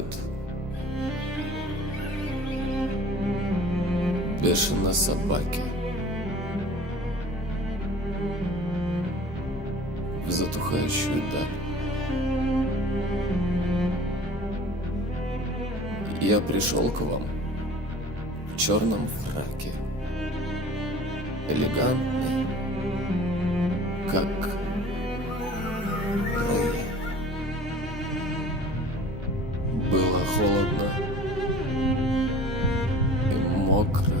лают. Бешено собаки. В затухающую даль. Я пришел к вам в черном фраке, элегантный, как рояль. Было холодно и мокро.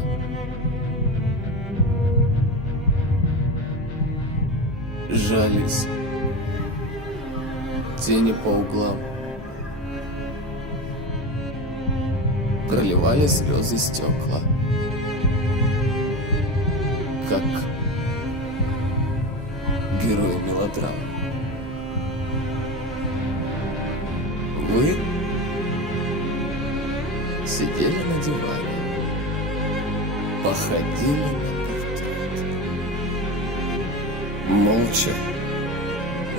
Жались тени по углам, проливали слезы стекла, как герои мелодрам. Вы сидели на диване, походили на портрет. Молча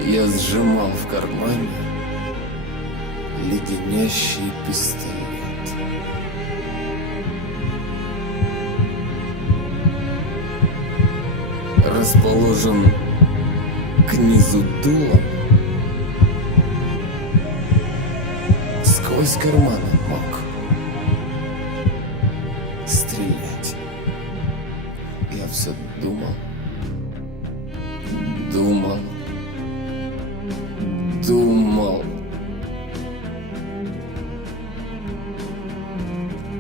я сжимал в кармане леденящий пистолет. Расположен к низу дулом, сквозь карманы мог стрелять. Я все думал, думал, думал.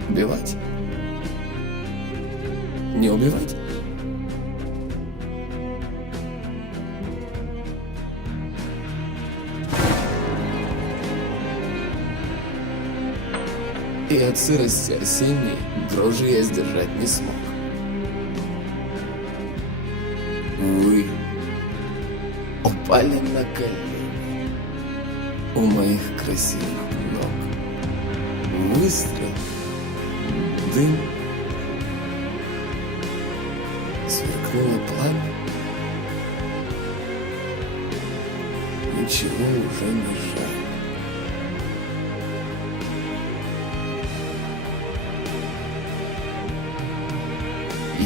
Убивать? Не убивать? И от сырости осенней дрожи я сдержать не смог. Вы упали на колени у моих красивых ног. Выстрел, дым, сверкнуло пламя. Ничего уже не жаль.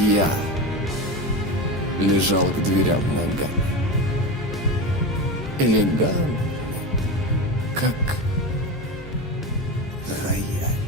Я лежал к дверям ногами, элегантный, как рояль.